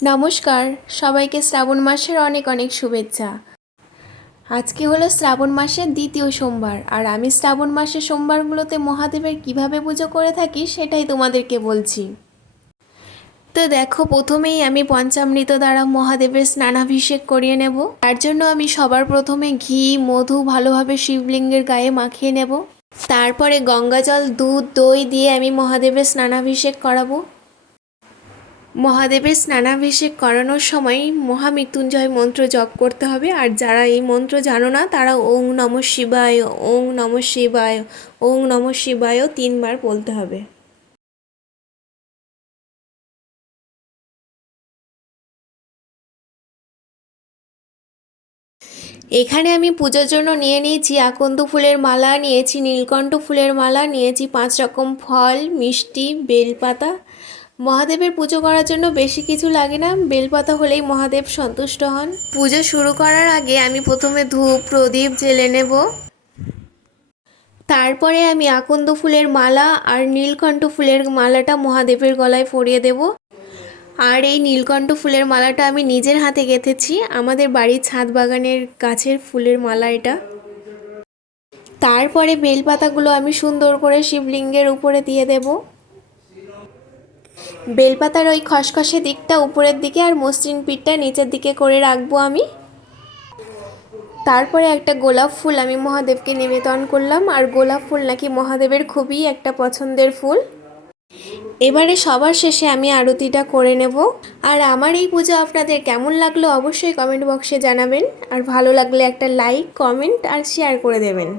নমস্কার, সবাইকে শ্রাবণ মাসের অনেক অনেক শুভেচ্ছা। আজকে হলো শ্রাবণ মাসের দ্বিতীয় সোমবার, আর আমি শ্রাবণ মাসের সোমবারগুলোতে মহাদেবের কিভাবে পুজো করে থাকি সেটাই তোমাদেরকে বলছি। তো দেখো, প্রথমেই আমি পঞ্চামৃত দ্বারা মহাদেবের স্নানাভিষেক করিয়ে নেব। তার জন্য আমি সবার প্রথমে ঘি মধু ভালোভাবে শিবলিঙ্গের গায়ে মাখিয়ে নেব। তারপরে গঙ্গাজল দুধ দই দিয়ে আমি মহাদেবের স্নানাভিষেক করাবো। মহাদেবের স্নানাভিষেক করানোর সময় মহামৃত্যুঞ্জয় মন্ত্র জপ করতে হবে, আর যারা এই মন্ত্র জানো না তারা ওং নমঃ শিবায়, ওং নমঃ শিবায়, ওং নমঃ শিবায় 3বার বলতে হবে। এখানে আমি পুজোর জন্য নিয়ে নিয়েছি আকন্দ ফুলের মালা, নিয়েছি নীলকণ্ঠ ফুলের মালা, নিয়েছি 5 রকম ফল, মিষ্টি, বেলপাতা। মহাদেবের পুজো করার জন্য বেশি কিছু লাগে না, বেলপাতা হলেই মহাদেব সন্তুষ্ট হন। পুজো শুরু করার আগে আমি প্রথমে ধূপ প্রদীপ জ্বেলে নেব। তারপরে আমি আকন্দ ফুলের মালা আর নীলকণ্ঠ ফুলের মালাটা মহাদেবের গলায় পরিয়ে দেব। আর এই নীলকণ্ঠ ফুলের মালাটা আমি নিজের হাতে গেঁথেছি, আমাদের বাড়ির ছাদ বাগানের গাছের ফুলের মালা এটা। তারপরে বেলপাতাগুলো আমি সুন্দর করে শিবলিঙ্গের উপরে দিয়ে দেব। বেলপাতার ওই খসখসে দিকটা উপরের দিকে আর মসৃণ পিঠটা নিচের দিকে করে রাখবো আমি। তারপরে একটা গোলাপ ফুল আমি মহাদেবকে নিবেদন করলাম, আর গোলাপ ফুল নাকি মহাদেবের খুবই একটা পছন্দের ফুল। এবারে সবার শেষে আমি আরতিটা করে নেব। আর আমার এই পুজো আপনাদের কেমন লাগলো অবশ্যই কমেন্ট বক্সে জানাবেন, আর ভালো লাগলে একটা লাইক কমেন্ট আর শেয়ার করে দেবেন।